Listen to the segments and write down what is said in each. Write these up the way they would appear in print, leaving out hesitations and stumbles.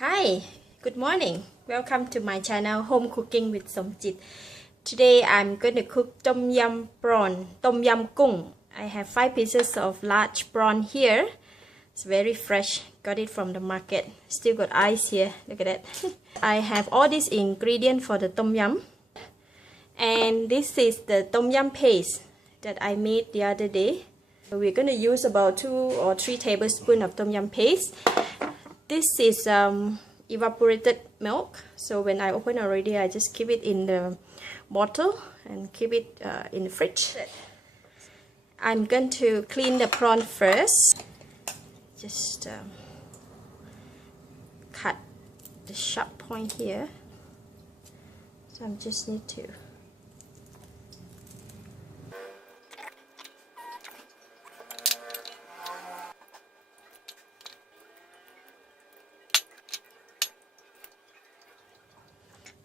Hi, good morning. Welcome to my channel Home Cooking with Somjit. Today I'm going to cook Tom Yum prawn, Tom Yum Goong. I have 5 pieces of large prawn here. It's very fresh. Got it from the market. Still got ice here. Look at that. I have all these ingredients for the Tom Yum. And this is the Tom Yum paste that I made the other day. So we're going to use about 2 or 3 tablespoons of Tom Yum paste. This is evaporated milk, so when I open already, I just keep it in the bottle and keep it in the fridge. I'm going to clean the prawn first. Just cut the sharp point here. So I just need to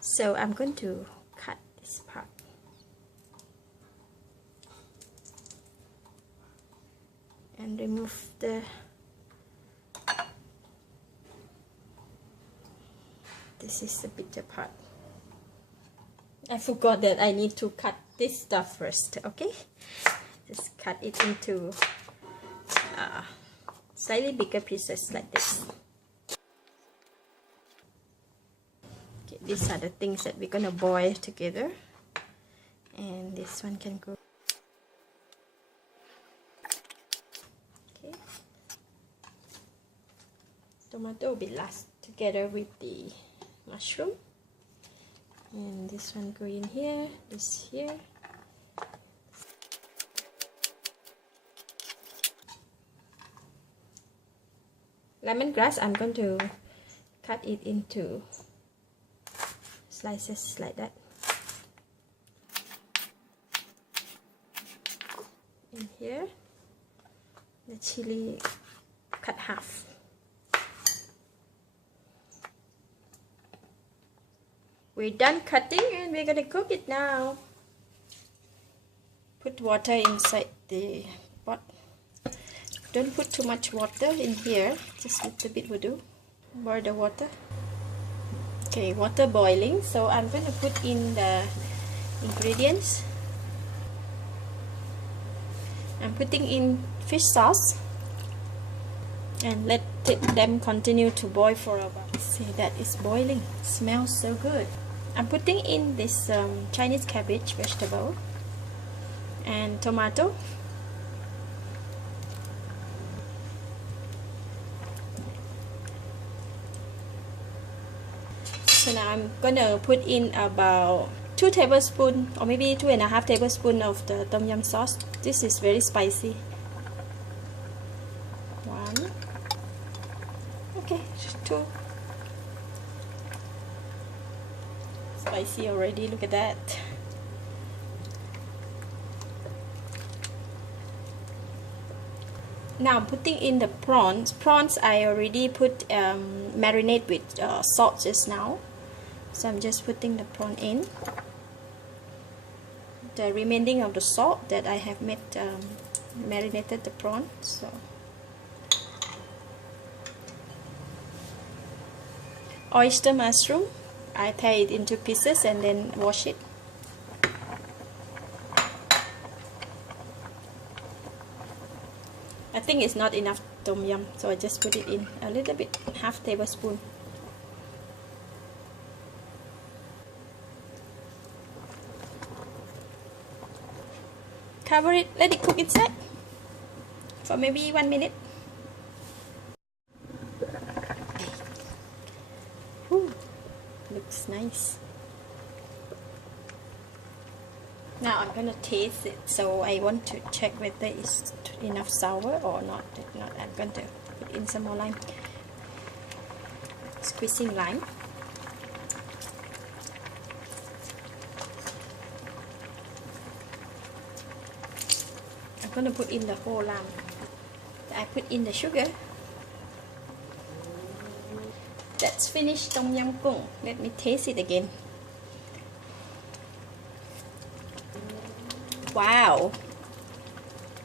So I'm going to cut this part. And remove the this is the bitter part. I forgot that I need to cut this stuff first, okay? Just cut it into slightly bigger pieces like this. These are the things that we're gonna boil together, and this one can go. Okay, tomato will be last together with the mushroom, and this one go in here, this here. Lemongrass, I'm going to cut it into slices like that. In here, the chili cut half. We're done cutting and we're gonna cook it now. Put water inside the pot. Don't put too much water in here, just a little bit will do. Boil the water. Okay, water boiling, so I'm going to put in the ingredients. I'm putting in fish sauce and let them continue to boil for a while. See, that is boiling. It smells so good. I'm putting in this Chinese cabbage vegetable and tomato. So now I'm gonna put in about 2 tablespoons or maybe 2.5 tablespoons of the Tom Yum sauce. This is very spicy. 1, okay, 2. Spicy already, look at that. Now I'm putting in the prawns. Prawns I already put marinate with salt just now. So I'm just putting the prawn in. The remaining of the salt that I have made marinated the prawn. So oyster mushroom, I tear it into pieces and then wash it. I think it's not enough Tom Yum, so I just put it in a little bit, half tablespoon. Cover it, let it cook inside for maybe 1 minute. Whew, looks nice. Now I'm gonna taste it, so I want to check whether it's enough sour or not. If not, I'm going to put in some more lime. Squeezing lime. I'm going to put in the whole lime. I put in the sugar. That's finished Tom Yum Goong. Let me taste it again. Wow,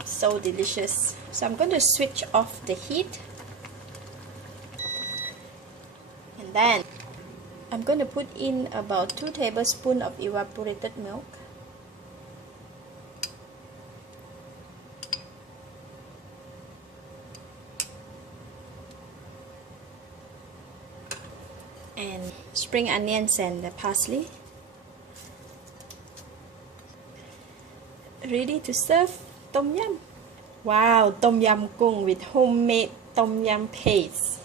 so delicious. So I'm going to switch off the heat then I'm going to put in about 2 tablespoons of evaporated milk. And spring onions and the parsley. Ready to serve Tom Yum. Wow, Tom Yum Goong with homemade Tom Yum paste.